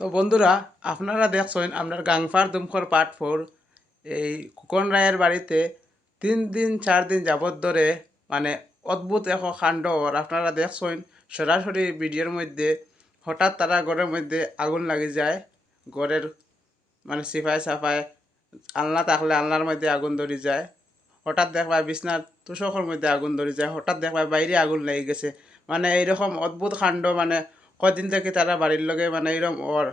তো বন্ধুরা, আপনারা দেখছেন আপনার গাংফার দুমখর পার্ট ফোর। এই কুকন রায়ের বাড়িতে তিন দিন, চার দিন যাবত ধরে মানে অদ্ভুত এক কাণ্ড আপনারা দেখছেন। সরাসরি ভিডিওর মধ্যে হঠাৎ তারা ঘরের মধ্যে আগুন লাগি যায়। ঘরের মানে সিফাই সাফাই আলনা থাকলে আলনার মধ্যে আগুন ধরে যায়। হঠাৎ দেখবা বিছনার তুষকের মধ্যে আগুন ধরে যায়। হঠাৎ দেখবা বাইরে আগুন লেগে গেছে। মানে এইরকম অদ্ভুত কাণ্ড মানে কদিন থেকে তারা বাড়ির লগে মানে এইরকম ওর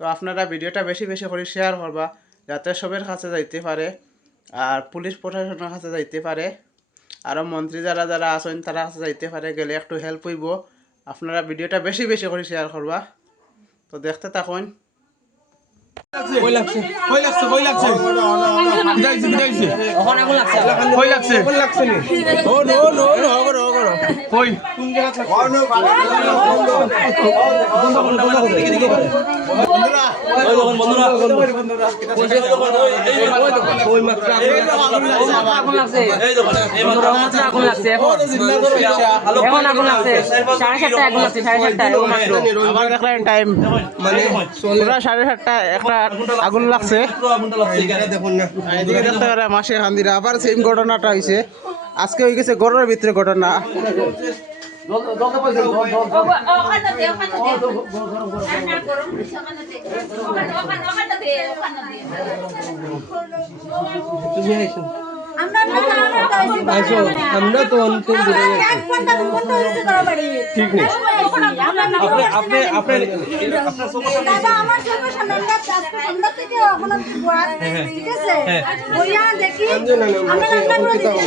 তো আপনারা ভিডিওটা বেশি বেশি করে শেয়ার করবা যাতে সবের কাছে যাইতে পারে আর পুলিশ প্রশাসনের কাছে যাইতে পারে আরও মন্ত্রী যারা যারা আছেন তারা কাছে যাইতে পারে গেলে একটু হেল্প হইব আপনারা ভিডিওটা বেশি বেশি করে শেয়ার করবা তো দেখতে থাকুন কই লাগছে কই? নি নো নো নো দেখুন বন্ধুরা দেখুন সাড়ে সাতটা মানে একটা আগুন লাগছে দেখতে পারে মাসে হান্দিরা। আবার সেম ঘটনাটা হয়েছে আজকে হয়ে গেছে গরুর ভিতরে ঘটনা। আমরা তো ঠিক নেই আপনি আপনি দাদা আমার সঙ্গে সামনে আমরা থেকে এখন ঠিক আছে দেখি। আমরা রান্না করে দিচ্ছি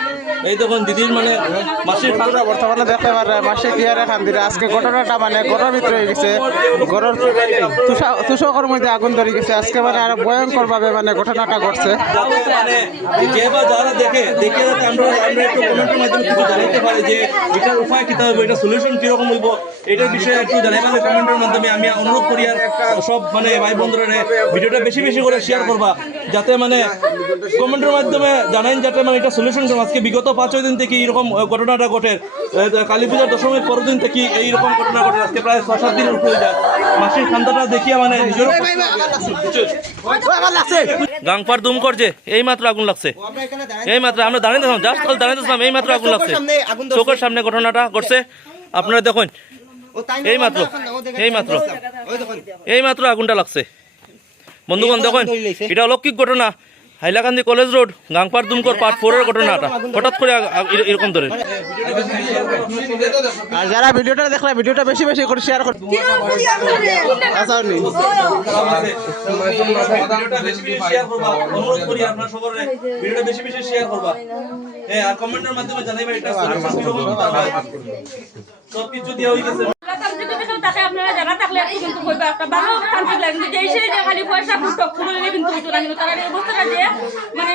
এই দেখুন দিদির মানে মাসির আমরা বর্তমানে দেখতে পারে মাসে কি আর হান্দিরা আজকে ঘটনাটা মানে গরুর ভিতরে হয়ে গেছে। গরুর তুষকের মধ্যে আগুন ধরে গেছে। আজকে মানে আরও ভয়ঙ্কর ভাবে মানে ঘটনাটা ঘটছে। মানে যে বা যারা দেখে দেখে যাতে আমরা আমরা একটু কমেন্টের মাধ্যমে কিছু জানাতে পারি যে এটার উপায় কি হবে এটা সলিউশন কীরকম হইব এটার বিষয়ে একটু জানাই পারলে কমেন্টের মাধ্যমে। আমি অনুরোধ করি আর সব মানে ভাই বন্ধুরা ভিডিওটা বেশি বেশি করে শেয়ার করবা যাতে মানে কমেন্টের মাধ্যমে জানাইন যাতে মানে এটা সলিউশন আজকে বিগত পাঁচ ছয় দিন থেকে এইরকম ঘটনাটা ঘটে। কালী পূজার দশমীর পরের দিন থেকে এইরকম ঘটনা ঘটে। আজকে প্রায় ছয় সাত দিন উঠে যায়। মাসির খান্দাটা দেখিয়া মানে নিজের গাংপার দুম করছে এই মাত্র আগুন লাগছে। এই মাত্র আমরা দাঁড়িয়ে দেখলাম জাস্ট দাঁড়িয়ে দেখলাম এই মাত্র আগুন লাগছে। চোখের সামনে ঘটনাটা ঘটছে। আপনারা দেখুন এই মাত্র এই মাত্র। এই মাত্র আগুনটা লাগছে। বন্ধুগণ দেখুন এটা অলৌকিক ঘটনা। Hailakandi college road Gangpar Dumkar part ফোরের ঘটনাটা। হঠাৎ করে এরকম ধরে। আর যারা ভিডিওটা দেখলে ভিডিওটা বেশি বেশি করে শেয়ার করতে আচ্ছা নি। ভিডিওটা বেশি বেশি শেয়ার করবা অনুরোধ করি আপনার সবার ভিডিওটা বেশি বেশি শেয়ার করবা হ্যাঁ আর কমেন্টের মাধ্যমে জানাইবা এটা। solution কীরকম হতে পারে। সব কিছু দেওয়া হয়ে গেছে। তাতে কিন্তু একটা ভালো লাগে কিন্তু সেই যে খালি পয়সা কিন্তু হইতো না, কিন্তু তারা এই অবস্থাটা যে মানে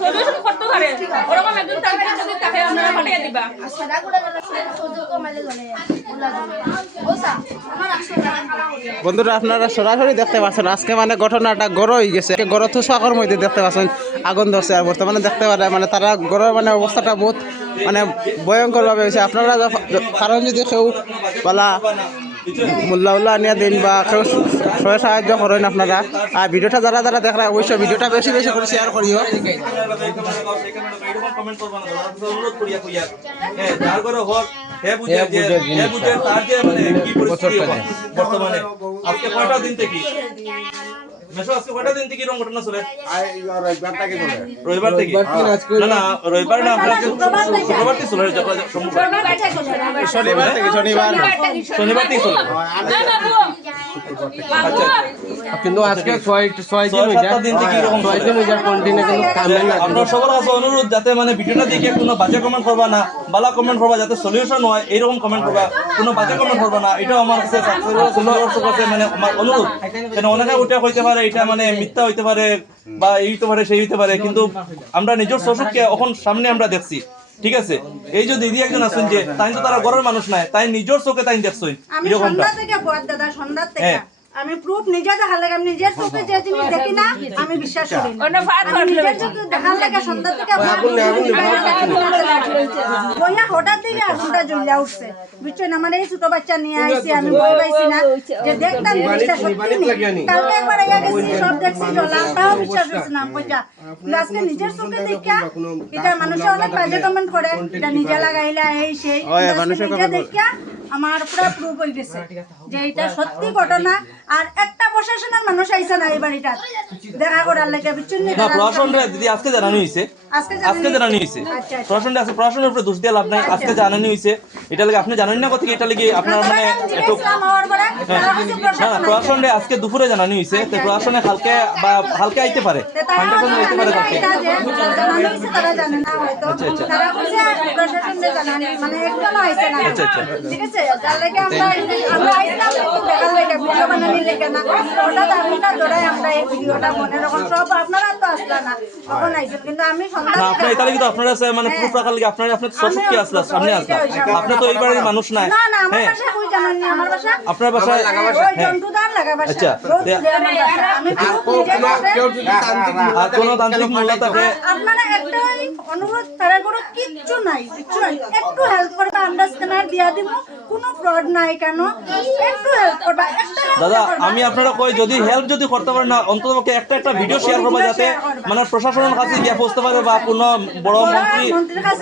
সলিউশন করতে পারে। ওরকম একজন তান্ত্রিক যদি তাকে আপনারা পাঠিয়ে দিবা। বন্ধুরা, আপনারা সরাসরি দেখতে পাচ্ছেন, আজকে মানে ঘটনাটা গড় হয়ে গেছে। গড় তুষাকর মধ্যে দেখতে পাচ্ছেন, আগুন ধরছে আর বর্তমানে দেখতে পারে মানে তারা গড়ের মানে অবস্থাটা বহুত মানে ভয়ঙ্কর ভাবে হয়েছে। আপনারা কারণ যদি কেউ বলা মোল্লা উল্লাহ আনিয়া দিন বা সবাই সাহায্য করেন আপনারা। আর ভিডিওটা যারা যারা দেখা অবশ্যই ভিডিওটা বেশি বেশি করে শেয়ার করিও। হ্যাঁ মানে বর্তমানে আজকে কয়টা দিন থেকে? মেশো আজকে কয়টা দিন থেকে এরকম ঘটনা চলে? রবিবার থেকে না না রবিবার না আপনার শুক্রবার থেকে চলে। শনিবার থেকে শনিবার শনিবার থেকে চলে। কিন্তু আজকে ছয় ছয় দিন হয়ে সাতটা দিন থেকে এরকম ছয় দিন হয়ে কন্টিনিউ কিন্তু কামে না আপনার সবার কাছে অনুরোধ যাতে মানে ভিডিওটা দেখে কোনো বাজে কমেন্ট করবা না বালা কমেন্ট করবা যাতে সলিউশন হয় এইরকম কমেন্ট করবা কোনো বাজে কমেন্ট করবা না এটাও আমার কাছে সাবস্ক্রাইবার কাছে মানে আমার অনুরোধ। কেন অনেকে ওটা হইতে পারে এটা মানে মিথ্যা হইতে পারে বা এই হইতে পারে সেই হইতে পারে কিন্তু আমরা নিজের চোখকে এখন সামনে আমরা দেখছি ঠিক আছে? এই যে দিদি একজন আছেন যে তাই তো তারা ঘরের মানুষ নাই তাই নিজের চোখে তাই দেখছই এরকমটা। আমি প্রুফ নিজে দেখার লাগে আমি নিজের চোখে যে জিনিস দেখি না আমি বিশ্বাস করি নিজের চোখে দেখার লাগে সন্ধ্যা থেকে বইয়া হঠাৎ থেকে আগুনটা জ্বলিয়া উঠছে। বুঝছেন আমার এই ছোট বাচ্চা নিয়ে আইছি আমি ভয় পাইছি না। যে দেখতাম জিনিসটা সত্যি নেই। কালকে একবার আইয়া গেছি সব দেখছি জ্বলা তাও বিশ্বাস হচ্ছে না পয়সা আজকে নিজের চোখে দেখা এটা মানুষে অনেক বাজে কমেন্ট করে এটা নিজে লাগাইলা এই সেই। নিজে দেখা আমার পুরো প্রুফ হয়ে গেছে। যে এটা সত্যি ঘটনা আর একটা প্রশাসনের মানুষ আইছে না এই বাড়িটা দেখা করার লাগে বুঝছেন নি? না প্রশাসন রে দিদি আজকে জানানো হয়েছে আজকে আজকে জানানো হয়েছে আচ্ছা, আচ্ছা। আছে প্রশাসনের উপরে দোষ দিয়ে লাভ নাই আজকে জানানো হয়েছে এটা লাগে আপনি জানেন না কথা কি এটা লাগে আপনার মানে একটু হচ্ছে না আজকে দুপুরে জানানো হয়েছে তো প্রশাসনে হালকা বা হালকা আইতে পারে হান্ড্রেড আইতে পারে কালকে। আচ্ছা। মানে না। আচ্ছা, আচ্ছা। ঠিক আছে? আমরা- আইছিলাম দেখার লাগে, ভিডিও বানানির হঠাৎ আগুনটা ধরায় আমরা এই ভিডিওটা মনে রাখুন। সব আপনারা তো আসলা না। তখন আইছেন। কিন্তু আমি সন্ধ্যা আপনার থেকে- এটা লাগে তো আপনার আছে মানে প্রুফ রাখার লাগে আপনার আপনার সশক্তি আসলা সামনে আসলা আপনি তো এইবারের মানুষ নাই না, না, আমার হ্যাঁ বাসা কই জানেননি, আমার বাসা আপনার বাসায় ওই জন্টুদার লাগা বাসা। আচ্ছা, রোজ তে- দেড় বাসা। আমি খুব নিজে আর কোনো তান্ত্রিক মোল্লা থাকে আপনারা একটাই অনুরোধ তারা কোনো কিচ্ছু নাই কিচ্ছু নাই একটু হেল্প করবা আমরা স্ক্যানার দিয়া দিব কোনো ফ্রড নাই কেন একটু হেল্প করবা দাদা। আমি আপনারা কই যদি হেল্প যদি করতে পারেন না অন্তত একটা একটা ভিডিও শেয়ার করব যাতে মানে প্রশাসনের কাছে গিয়ে পৌঁছতে পারে বা কোনো বড় মন্ত্রী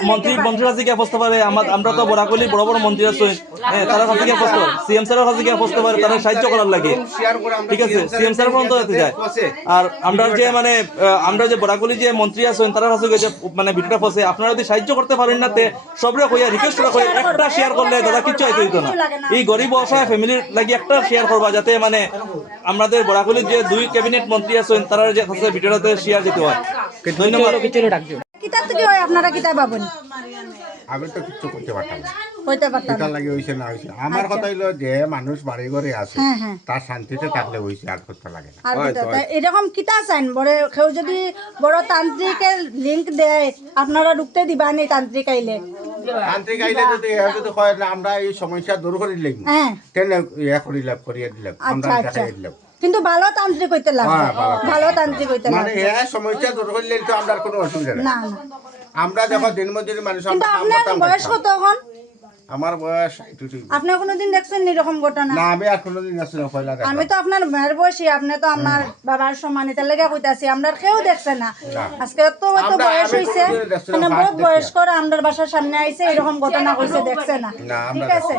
মন্ত্রী মন্ত্রীর কাছে গিয়ে পৌঁছতে পারে আমরা তো বরাকলি বড় বড় মন্ত্রী আছে হ্যাঁ তার কাছে গিয়ে পৌঁছতে সিএম স্যারের কাছে গিয়ে পৌঁছতে পারে তারা সাহায্য করার লাগে ঠিক আছে সিএম স্যার পর্যন্ত যেতে যায় আর আমরা যে মানে আমরা যে বরাকলি যে মন্ত্রী আছেন তার কাছে গিয়ে মানে ভিডিওটা পৌঁছে আপনারা যদি সাহায্য করতে পারেন না তে সবরে কইয়া রিকোয়েস্ট করা কই একটা শেয়ার করলে দাদা কিচ্ছু হইতো হইতো না এই গরিব অসহায় ফ্যামিলির লাগি একটা শেয়ার করবা যাতে মানে আমাদের বরাকলির যে দুই ক্যাবিনেট মন্ত্রী আছেন তারা যে আছে ভিডিওটাতে শেয়ার দিতে হয়। ধন্যবাদ। কিতাব থেকে হয় আপনারা কিতাব পাবেন। আমি তো কিচ্ছু করতে পারতাম না। হইতে পারতাম এটা লাগে হয়েছে না হয়েছে আমার কথা হইল যে মানুষ বাড়ি ঘরে আছে হ্যাঁ, হ্যাঁ। তার শান্তিতে থাকলে হয়েছে আর করতে লাগে না। আর কিতা? তা এরকম কিতা চাইন? বড় কেউ যদি বড় তান্ত্রিকের লিংক দেয় আপনারা ঢুকতে দিবা নি তান্ত্রিক আইলে? তান্ত্রিক আইলে যদি যদি কয় আমরা এই সমস্যা দূর করে দিলাম। হ্যাঁ। তেনে করিলাম করিয়ে দিলাম। আমরা আচ্ছা। আচ্ছা দেখাই দিলাম। কিন্তু ভালো তান্ত্রিক হইতে লাগবে। ভালো। তান্ত্রিক হইতে মানে লাগবে। সমস্যা দূর করলে তো আমরা কোনো অসুবিধা না। আমরা যখন দিনমজুরি মানুষ কিন্তু আপনার বয়স কত এখন? আমার বয়স আপনি কোনোদিন দেখছেন এরকম ঘটনা? না আমি আর কোনোদিন আসলে পয়লা দেখা। আমি তো আপনার মায়ের বয়সী আপনি তো আমার বাবার সমান এটা লেগে কইতাছি আমরা কেউ দেখছে না। আজকে তো এত বয়স হইছে দেখছি না, মানে বহুত বয়স্করা আমাদের বাসার সামনে আইছে এরকম ঘটনা কইছে দেখছে না। না, ঠিক আছে?